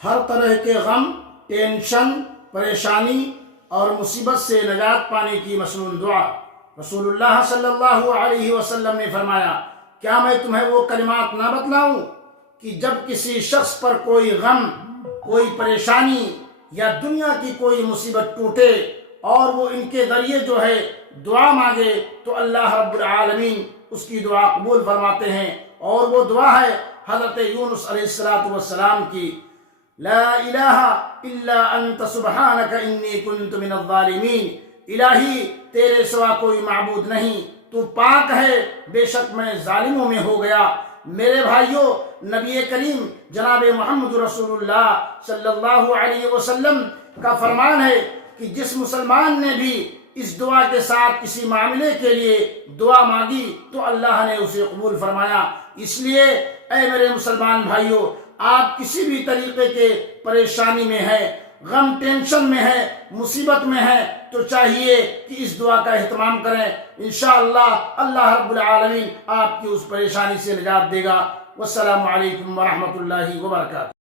ہر طرح کے غم، ٹینشن، پریشانی اور مصیبت سے نجات پانے کی مصنون دعا۔ رسول اللہ صلی اللہ علیہ وسلم نے فرمایا، کیا میں تمہیں وہ کلمات نہ بتلاؤں کہ جب کسی شخص پر کوئی غم، کوئی پریشانی یا دنیا کی کوئی مصیبت ٹوٹے اور وہ ان کے ذریعے جو ہے دعا مانگے تو اللہ رب العالمین اس کی دعا قبول فرماتے ہیں، اور وہ دعا ہے حضرت یونس علیہ السلام کی، لا الہ الا انت سبحانک انی کنت من الظالمین، الہی تیرے سوا کوئی معبود نہیں، تو پاک ہے، بے شک میں ظالموں میں ہو گیا۔ میرے بھائیوں، نبی کریم جناب محمد رسول اللہ صلی اللہ علیہ وسلم کا فرمان ہے کہ جس مسلمان نے بھی اس دعا کے ساتھ کسی معاملے کے لیے دعا مانگی تو اللہ نے اسے قبول فرمایا۔ اس لیے اے میرے مسلمان بھائیوں، آپ کسی بھی طریقے کے پریشانی میں ہیں، غم ٹینشن میں ہے، مصیبت میں ہے، تو چاہیے کہ اس دعا کا اہتمام کریں۔ انشاءاللہ اللہ رب العالمین آپ کی اس پریشانی سے نجات دے گا۔ والسلام علیکم ورحمۃ اللہ وبرکاتہ۔